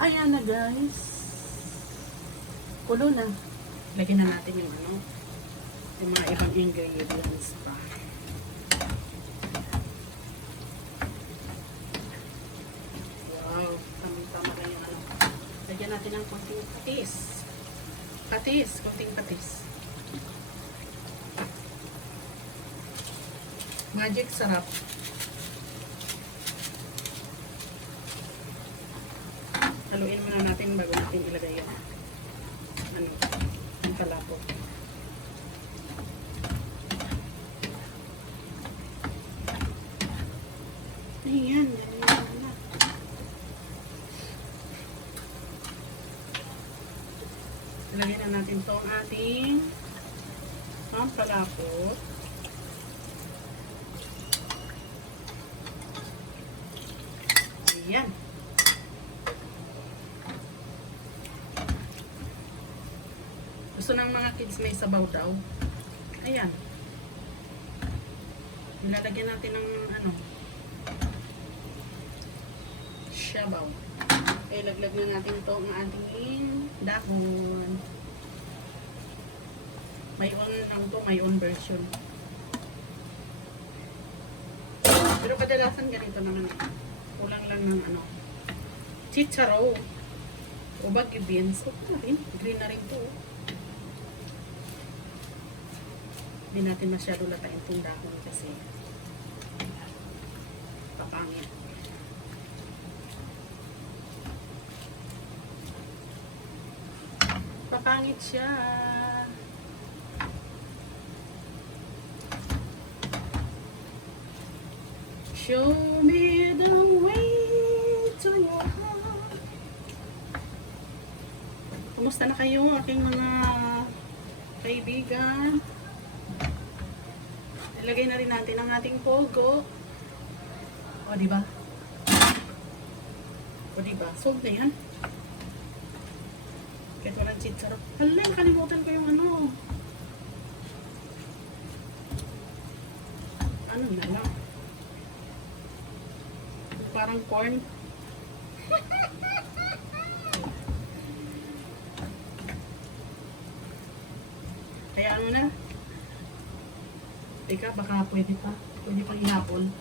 Ayan na guys. Kulo na. Lagyan na natin yung ano, yung mga ibang ingredients pa. Wow, tama lang yung ano. Lagyan natin ng konting patis. Konting patis. Magic sarap. Haluin muna natin bago natin ilagay yung ano, yung palabok. Ayan, ganyan na. Ilagay na natin to ang ating pampalapot. Ayan. Gusto ng mga kids may sabaw daw. Ayan. Nilalagyan natin ng ano, sabaw. Okay, laglag na natin ito ang ating dahon. May on lang to, may on version. Pero kadalasan ganito naman. Kulang lang ng ano, chicharo. O bagyo beans. Okay na rin. Green na rin to. Hindi natin masyado latain itong dahon kasi papangit. Papangit siya. Show me the way to your heart. Kumusta na kayo, aking mga kaibigan? Ilagay na rin natin ang ating pogo. O, diba? O, diba? Sold na yan. Kahit walang chicharo. Hala, nakalimutan ko yung ano. Ano na lang. Parang corn. Kaya ano na. Teka, baka pwede pa. Pwede pang ihapon.